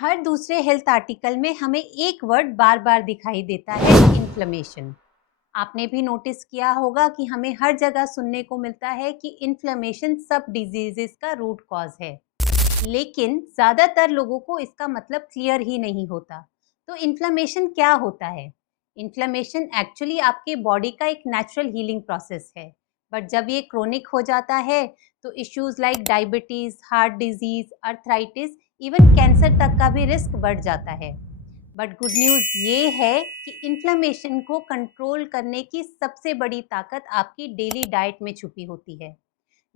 हर दूसरे health article में हमें एक वर्ड बार बार दिखाई देता है, इन्फ्लेमेशन। आपने भी नोटिस किया होगा कि हमें हर जगह सुनने को मिलता है कि इन्फ्लेमेशन सब डिजीजेस का रूट कॉज है। लेकिन ज्यादातर लोगों को इसका मतलब क्लियर ही नहीं होता। तो इन्फ्लेमेशन क्या होता है? इन्फ्लेमेशन एक्चुअली आपके बॉडी का एक नेचुरल हीलिंग प्रोसेस है। बट जब ये क्रोनिक हो जाता है तो issues like diabetes, heart disease, arthritis, even cancer तक का भी रिस्क बढ़ जाता है। बट गुड न्यूज़ ये है कि इन्फ्लेमेशन को कंट्रोल करने की सबसे बड़ी ताकत आपकी डेली डाइट में छुपी होती है।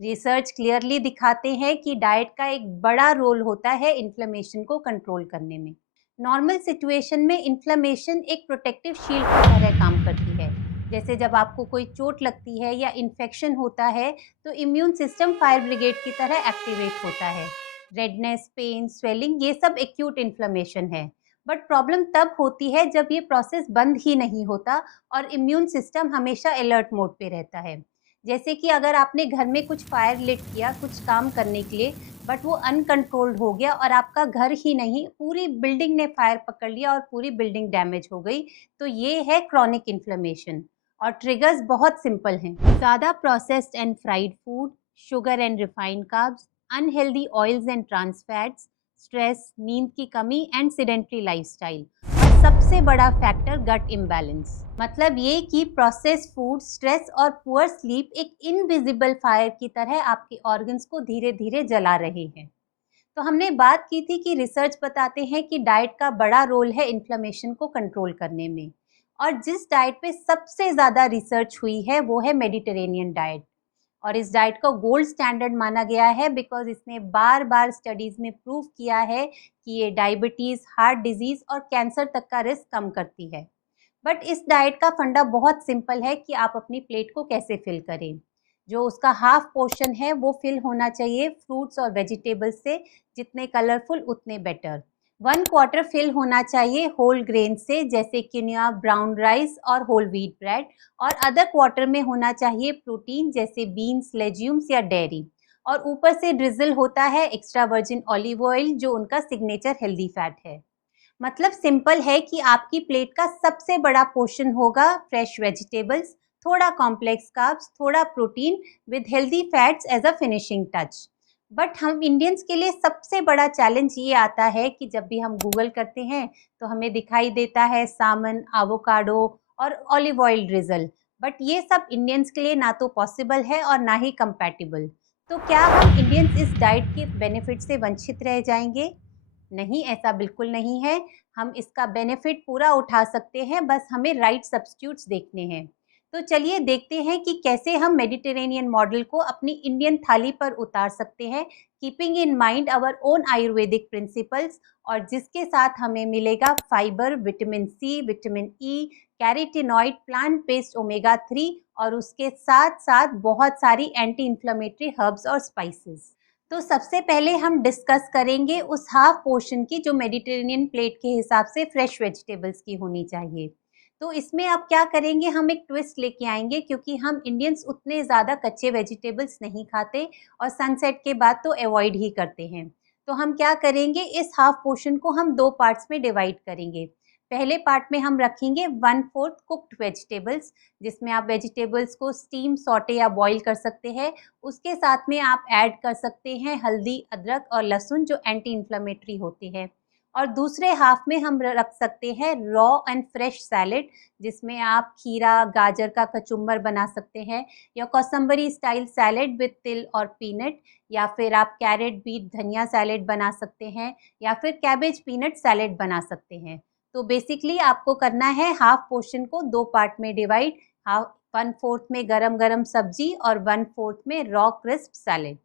रिसर्च क्लियरली दिखाते हैं कि डाइट का एक बड़ा रोल होता है इन्फ्लेमेशन को कंट्रोल करने में। नॉर्मल सिचुएशन में इन्फ्लेमेशन एक प्रोटेक्टिव शील्ड की तरह काम करती है। जैसे जब आपको कोई चोट लगती है या इन्फेक्शन होता है तो इम्यून सिस्टम फायर ब्रिगेड की तरह एक्टिवेट होता है। रेडनेस, पेन, स्वेलिंग, ये सब एक्यूट इन्फ्लेमेशन है। बट प्रॉब्लम तब होती है जब ये प्रोसेस बंद ही नहीं होता और इम्यून सिस्टम हमेशा अलर्ट मोड पे रहता है। जैसे कि अगर आपने घर में कुछ फायर लिट किया कुछ काम करने के लिए, बट वो अनकंट्रोल्ड हो गया और आपका घर ही नहीं पूरी बिल्डिंग ने फायर पकड़ लिया और पूरी बिल्डिंग डैमेज हो गई, तो ये है क्रॉनिक इन्फ्लेमेशन। और ट्रिगर्स बहुत सिंपल हैं। ज़्यादा processed and fried food, sugar and refined carbs, unhealthy oils and trans fats, stress, नींद की कमी एंड सिडेंट्री लाइफस्टाइल। सबसे बड़ा फैक्टर गट इम्बैलेंस। मतलब ये कि प्रोसेस्ड फूड, स्ट्रेस और पुअर स्लीप एक इनविजिबल फायर की तरह आपके ऑर्गन्स को धीरे धीरे जला रहे हैं। तो हमने बात की थी कि रिसर्च बताते हैं कि डाइट का बड़ा रोल है इन्फ्लेमेशन को कंट्रोल करने में। और जिस डाइट पे सबसे ज़्यादा रिसर्च हुई है वो है मेडिटेरेनियन डाइट। और इस डाइट को गोल्ड स्टैंडर्ड माना गया है बिकॉज इसने बार बार स्टडीज में प्रूव किया है कि ये डायबिटीज, हार्ट डिजीज और कैंसर तक का रिस्क कम करती है। बट इस डाइट का फंडा बहुत सिंपल है कि आप अपनी प्लेट को कैसे फिल करें। जो उसका हाफ पोर्शन है वो फिल होना चाहिए फ्रूट्स और वेजिटेबल्स से। जितने कलरफुल उतने बेटर। 1/4 फिल होना चाहिए होल ग्रेन से, जैसे किनिया, ब्राउन राइस और होल व्हीट ब्रेड। और अदर क्वार्टर में होना चाहिए प्रोटीन, जैसे बीन्स, लेज्यूम्स या डेयरी। और ऊपर से ड्रिजल होता है एक्स्ट्रा वर्जिन ऑलिव ऑयल, जो उनका सिग्नेचर हेल्दी फैट है। मतलब सिंपल है कि आपकी प्लेट का सबसे बड़ा पोर्शन होगा फ्रेश वेजिटेबल्स, थोड़ा कॉम्प्लेक्स कार्ब्स, थोड़ा protein with healthy fats as a finishing touch. But हम इंडियंस के लिए सबसे बड़ा चैलेंज ये आता है कि जब भी हम गूगल करते हैं तो हमें दिखाई देता है सामन, एवोकाडो और ऑलिव ऑयल ड्रिजल। बट ये सब इंडियंस के लिए ना तो पॉसिबल है और ना ही कंपैटिबल। तो क्या हम इंडियंस इस डाइट के बेनिफिट से वंचित रह जाएंगे? नहीं, ऐसा बिल्कुल नहीं है। हम इसका बेनिफिट पूरा उठा सकते हैं, बस हमें राइट सब्स्टिट्यूट्स देखने हैं। तो चलिए देखते हैं कि कैसे हम मेडिटेरेनियन मॉडल को अपनी इंडियन थाली पर उतार सकते हैं, keeping in mind our own Ayurvedic principles. और जिसके साथ हमें मिलेगा fibre, vitamin C, vitamin E, carotenoid, plant based omega 3 और उसके साथ साथ बहुत सारी एंटी इंफ्लेमेटरी हर्ब्स और स्पाइसेस। तो सबसे पहले हम डिस्कस करेंगे उस हाफ पोर्शन की जो मेडिटेरेनियन प्लेट के हिसाब से फ्रेश वेजिटेबल्स की होनी चाहिए। तो इसमें अब क्या करेंगे, हम एक ट्विस्ट लेके आएंगे क्योंकि हम इंडियंस उतने ज़्यादा कच्चे वेजिटेबल्स नहीं खाते और सनसेट के बाद तो अवॉइड ही करते हैं। तो हम क्या करेंगे, इस हाफ पोर्शन को हम दो पार्ट्स में डिवाइड करेंगे। पहले पार्ट में हम रखेंगे 1/4 कुक्ड वेजिटेबल्स, जिसमें आप वेजिटेबल्स को स्टीम, सॉटे या बॉईल कर सकते हैं। उसके साथ में आप ऐड कर सकते हैं हल्दी, अदरक और लहसुन, जो एंटी इन्फ्लेमेटरी होती है। और दूसरे हाफ में हम रख सकते हैं रॉ एंड फ्रेश सैलेड, जिसमें आप खीरा, गाजर का कचुम्बर बना सकते हैं, या कौसम्बरी स्टाइल सैलेड विद तिल और पीनट, या फिर आप कैरेट, बीट, धनिया सैलेड बना सकते हैं, या फिर कैबेज पीनट सैलेड बना सकते हैं। तो बेसिकली आपको करना है हाफ पोर्शन को दो पार्ट में डिवाइड। हाफ 1/4 में गरम गरम सब्जी और 1/4 में रॉ क्रिस्प सैलेड।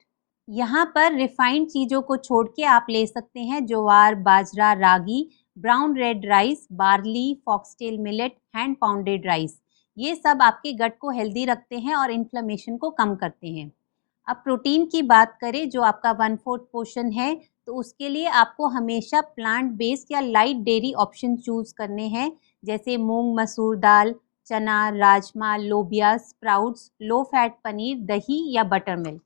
यहाँ पर रिफाइंड चीज़ों को छोड़ के आप ले सकते हैं jowar, bajra, ragi, brown red rice, barley, foxtail millet, hand pounded rice. ये सब आपके गट को हेल्दी रखते हैं और इन्फ्लेमेशन को कम करते हैं। अब प्रोटीन की बात करें, जो आपका 1/4 पोर्शन है, तो उसके लिए आपको हमेशा प्लांट बेस्ड या लाइट डेयरी ऑप्शन चूज करने हैं, जैसे मूंग मसूर दाल, चना, राजमा, लोबिया, स्प्राउट्स, लो फैट पनीर, दही या बटर मिल्क।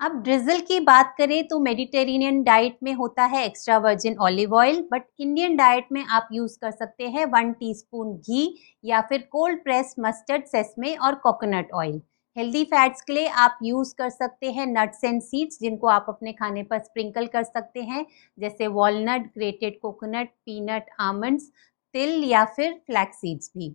अब ड्रिजल की बात करें तो मेडिटेरेनियन डाइट में होता है extra virgin olive oil, but Indian diet में आप यूज कर सकते हैं 1 टीस्पून घी या फिर कोल्ड प्रेस मस्टर्ड, सेसमे और कोकोनट ऑयल। हेल्दी फैट्स के लिए आप यूज कर सकते हैं नट्स एंड सीड्स, जिनको आप अपने खाने पर स्प्रिंकल कर सकते हैं, जैसे walnut, grated coconut, peanut, almonds, तिल या फिर फ्लैक्स सीड्स भी।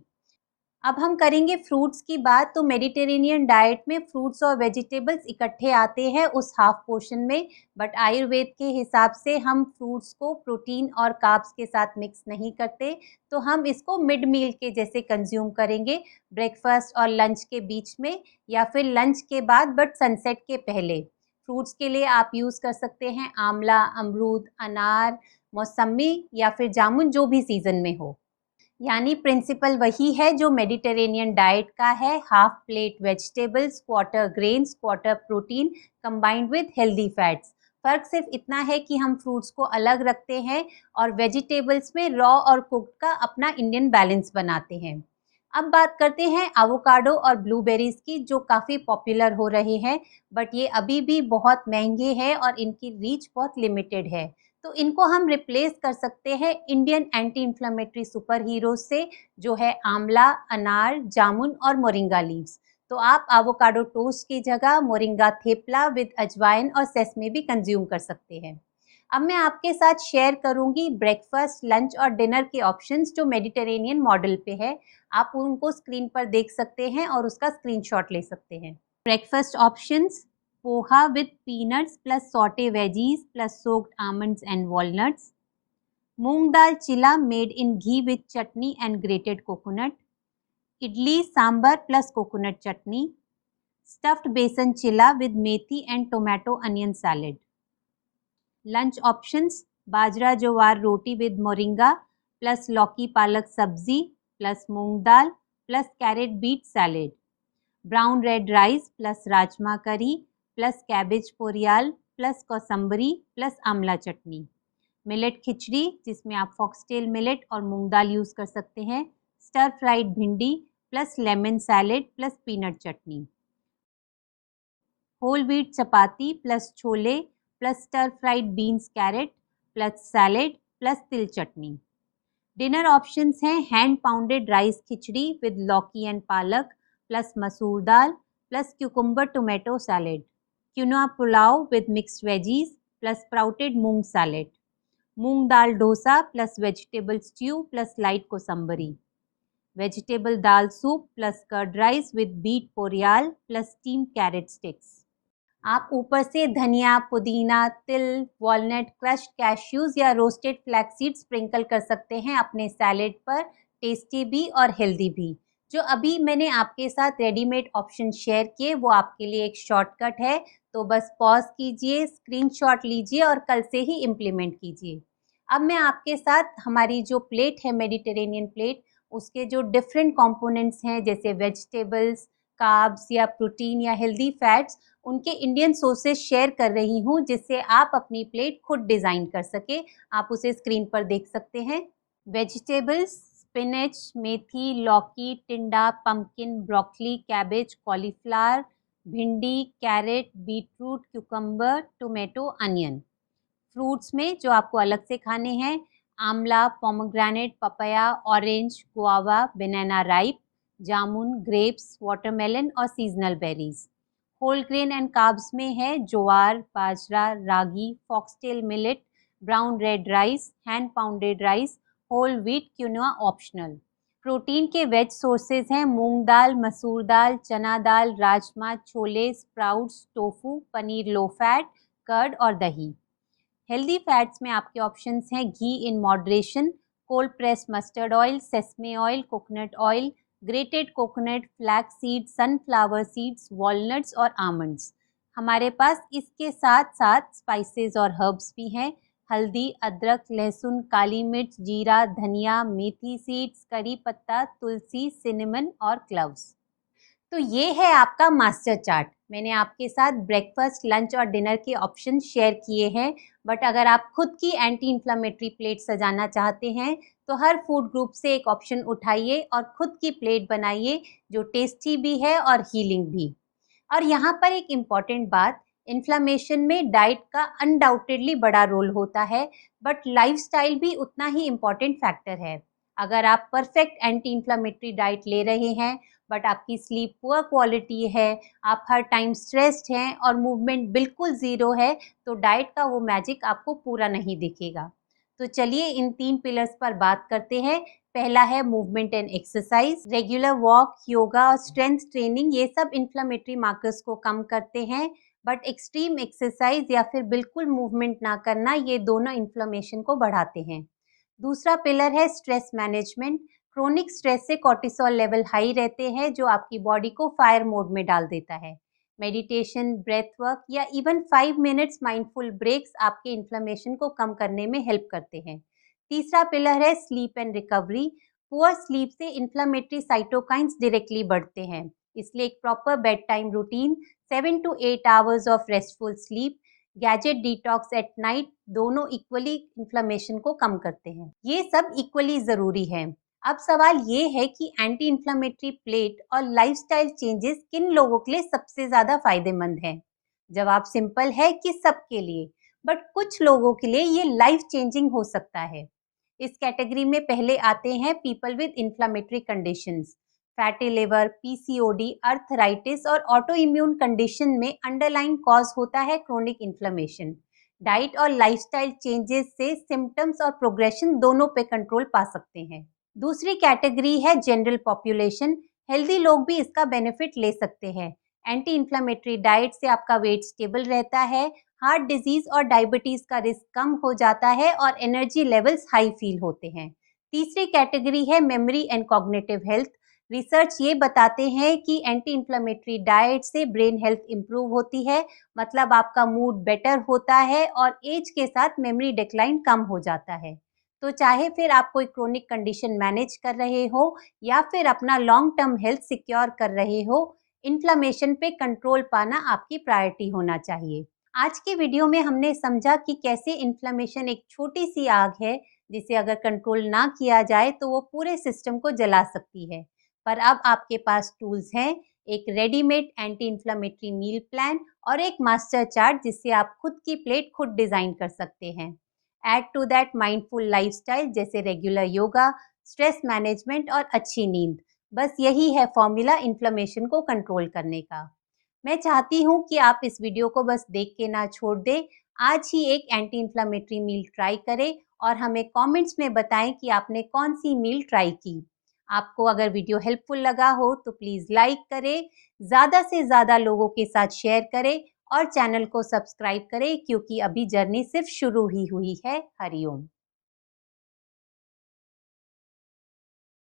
अब हम करेंगे फ्रूट्स की बात। तो मेडिटेरेनियन डाइट में फ्रूट्स और वेजिटेबल्स इकट्ठे आते हैं उस हाफ पोर्शन में, बट आयुर्वेद के हिसाब से हम फ्रूट्स को प्रोटीन और कार्ब्स के साथ मिक्स नहीं करते, तो हम इसको मिड मील के जैसे कंज्यूम करेंगे, ब्रेकफास्ट और लंच के बीच में या फिर लंच के बाद बट सनसेट के पहले। फ्रूट्स के लिए आप यूज़ कर सकते हैं आंवला, अमरूद, अनार, मौसम्मी या फिर जामुन, जो भी सीजन में हो। यानी प्रिंसिपल वही है जो मेडिटेरेनियन डाइट का है, half plate vegetables, quarter grains, quarter protein, combined with healthy fats. फर्क सिर्फ इतना है कि हम फ्रूट्स को अलग रखते हैं और वेजिटेबल्स में रॉ और कुक्ड का अपना इंडियन बैलेंस बनाते हैं। अब बात करते हैं एवोकाडो और ब्लूबेरीज की, जो काफ़ी पॉपुलर हो रहे हैं, बट ये अभी भी बहुत महंगे हैं और इनकी रीच बहुत लिमिटेड है। तो इनको हम रिप्लेस कर सकते हैं Indian anti inflammatory super hero से, जो है आंवला, अनार, जामुन और मोरिंगा लीव्स। तो आप एवोकाडो टोस्ट की जगह मोरिंगा थेपला विद अजवाइन और सेसमे भी कंज्यूम कर सकते हैं। अब मैं आपके साथ शेयर करूंगी ब्रेकफास्ट, लंच और डिनर के ऑप्शंस जो मेडिटेरेनियन मॉडल पे है। आप उनको स्क्रीन पर देख सकते हैं और उसका स्क्रीनशॉट ले सकते हैं। Breakfast options: poha with peanuts plus saute veggies plus soaked almonds and walnuts, moong dal chilla made in ghee with chutney and grated coconut, idli sambar plus coconut chutney, stuffed besan chilla with methi and tomato onion salad. Lunch options: bajra jowar roti with moringa plus लौकी palak sabzi plus moong dal plus carrot beet salad, brown red rice plus rajma curry plus cabbage poriyal plus kosambari plus amla chutney, millet khichdi जिसमें आप foxtail millet और मूंग दाल use कर सकते हैं, stir fried bhindi plus lemon salad plus peanut chutney, whole wheat chapati plus chole plus stir fried beans carrot plus salad plus til chutney. Dinner options हैं hand pounded rice khichdi with lauki and palak plus masoor dal plus cucumber tomato salad, quinoa pulao with mixed veggies plus sprouted moong salad, moong dal dosa plus vegetable stew plus light kosambari, vegetable dal soup plus curd rice with beet poriyal plus steam carrot sticks. आप ऊपर से धनिया, पुदीना, तिल, walnut, crushed cashews या roasted flax seed sprinkle कर सकते हैं अपने सैलेड पर, टेस्टी भी और हेल्दी भी। जो अभी मैंने आपके साथ रेडीमेड ऑप्शन शेयर किए वो आपके लिए एक शॉर्टकट है, तो बस पॉज कीजिए, स्क्रीनशॉट लीजिए और कल से ही इम्प्लीमेंट कीजिए। अब मैं आपके साथ हमारी जो प्लेट है मेडिटेरेनियन प्लेट, उसके जो डिफरेंट कंपोनेंट्स हैं जैसे वेजिटेबल्स, कार्ब्स या प्रोटीन या हेल्दी फैट्स, उनके इंडियन सोर्सेज शेयर कर रही हूँ, जिससे आप अपनी प्लेट खुद डिज़ाइन कर सके। आप उसे स्क्रीन पर देख सकते हैं। वेजिटेबल्स: स्पिनच, मेथी, लौकी, टिंडा, पम्पकिन, ब्रोकली, कैबेज, कॉलीफ्लावर, भिंडी, carrot, beetroot, cucumber, tomato, onion. Fruits में जो आपको अलग से खाने हैं: आंवला, pomegranate, papaya, orange, guava, banana ripe, जामुन, ग्रेप्स, वाटरमेलन और seasonal berries. Whole grain and carbs में है jowar, bajra, ragi, foxtail millet, brown red rice, hand pounded rice, whole wheat, quinoa optional. Protein के वेज सोर्सेज हैं मूंग दाल, मसूर दाल, चना दाल, rajma, chole, sprouts, tofu, paneer low fat, curd और दही। हेल्दी फैट्स में आपके ऑप्शंस हैं ghee in moderation, cold press mustard oil, sesame oil, coconut oil, grated coconut, flax seed, sunflower seeds, walnuts और आमंड्स। हमारे पास इसके साथ साथ स्पाइसेस और हर्ब्स भी हैं: हल्दी, अदरक, लहसुन, काली मिर्च, जीरा, धनिया, मेथी सीड्स, करी पत्ता, तुलसी, सिनेमन और क्लव्स। तो ये है आपका मास्टर चार्ट। मैंने आपके साथ ब्रेकफास्ट, लंच और डिनर के ऑप्शन शेयर किए हैं, बट अगर आप खुद की एंटी इन्फ्लेमेटरी प्लेट सजाना चाहते हैं तो हर फूड ग्रुप से एक ऑप्शन उठाइए और खुद की प्लेट बनाइए, जो टेस्टी भी है और हीलिंग भी। और यहाँ पर एक इम्पॉर्टेंट बात, इन्फ्लेमेशन में डाइट का अनडाउटेडली बड़ा रोल होता है, बट लाइफस्टाइल भी उतना ही इम्पॉर्टेंट फैक्टर है। अगर आप परफेक्ट एंटी इन्फ्लेमेटरी डाइट ले रहे हैं बट आपकी स्लीप पुअर क्वालिटी है, आप हर टाइम स्ट्रेस्ड हैं और मूवमेंट बिल्कुल ज़ीरो है, तो डाइट का वो मैजिक आपको पूरा नहीं दिखेगा। तो चलिए इन 3 पिलर्स पर बात करते हैं। पहला है movement and exercise. Regular walk, yoga और स्ट्रेंथ ट्रेनिंग ये सब इन्फ्लेमेटरी मार्कर्स को कम करते हैं, बट एक्सट्रीम एक्सरसाइज या फिर बिल्कुल मूवमेंट ना करना ये दोनों इन्फ्लेमेशन को बढ़ाते हैं। दूसरा पिलर है स्ट्रेस मैनेजमेंट। क्रोनिक स्ट्रेस से कॉर्टिसोल लेवल हाई रहते हैं जो आपकी बॉडी को फायर मोड में डाल देता है। मेडिटेशन, ब्रेथ वर्क या इवन 5 मिनट्स माइंडफुल ब्रेक्स आपके इन्फ्लेमेशन को कम करने में हेल्प करते हैं। तीसरा पिलर है sleep and recovery. Poor sleep से इन्फ्लेमेटरी साइटोकाइंस डायरेक्टली बढ़ते हैं, इसलिए एक proper bed time routine, 7 to 8 hours of restful sleep, gadget detox at night दोनों इक्वली इन्फ्लेमेशन को कम करते हैं। ये सब इक्वली ज़रूरी है। अब सवाल ये है कि एंटी इन्फ्लेमेटरी प्लेट और लाइफस्टाइल चेंजेस किन लोगों के लिए सबसे ज़्यादा फायदेमंद है। जवाब सिंपल है कि सबके लिए, बट कुछ लोगों के लिए ये लाइफ चेंजिंग हो सकता है। इस कैटेगरी में पहले आते हैं people with inflammatory conditions. Fatty liver, PCOD, arthritis और ऑटो इम्यून कंडीशन में अंडरलाइन कॉज होता है क्रोनिक इन्फ्लेमेशन। डाइट और लाइफस्टाइल चेंजेस से सिम्टम्स और प्रोग्रेशन दोनों पे कंट्रोल पा सकते हैं। दूसरी कैटेगरी है जनरल पॉपुलेशन। हेल्दी लोग भी इसका बेनिफिट ले सकते हैं। एंटी इन्फ्लेमेटरी डाइट से आपका वेट स्टेबल रहता है, हार्ट डिजीज और डायबिटीज का रिस्क कम हो जाता है और एनर्जी लेवल्स हाई फील होते हैं। तीसरी कैटेगरी है memory and cognitive health. Research ये बताते हैं कि एंटी इन्फ्लेमेटरी डाइट से ब्रेन हेल्थ इंप्रूव होती है, मतलब आपका मूड बेटर होता है और एज के साथ मेमोरी डिक्लाइन कम हो जाता है। तो चाहे फिर आप कोई क्रोनिक कंडीशन मैनेज कर रहे हो या फिर अपना लॉन्ग टर्म हेल्थ सिक्योर कर रहे हो, इन्फ्लेमेशन पे कंट्रोल पाना आपकी प्रायोरिटी होना चाहिए। आज की वीडियो में हमने समझा कि कैसे इन्फ्लेमेशन एक छोटी सी आग है जिसे अगर कंट्रोल ना किया जाए तो वो पूरे सिस्टम को जला सकती है। पर अब आपके पास टूल्स हैं, एक readymade anti inflammatory meal plan और एक मास्टर चार्ट जिससे आप खुद की प्लेट खुद डिजाइन कर सकते हैं। Add to that mindful lifestyle जैसे रेगुलर योगा, स्ट्रेस मैनेजमेंट और अच्छी नींद। बस यही है फॉर्मूला इन्फ्लेमेशन को कंट्रोल करने का। मैं चाहती हूँ कि आप इस वीडियो को बस देख के ना छोड़ दें। आज ही एक एंटी इन्फ्लेमेटरी मील ट्राई करें और हमें कमेंट्स में बताएं कि आपने कौन सी मील ट्राई की। आपको अगर वीडियो हेल्पफुल लगा हो तो प्लीज़ लाइक करें, ज़्यादा से ज़्यादा लोगों के साथ शेयर करें और चैनल को सब्सक्राइब करें क्योंकि अभी जर्नी सिर्फ शुरू ही हुई है। हरिओम।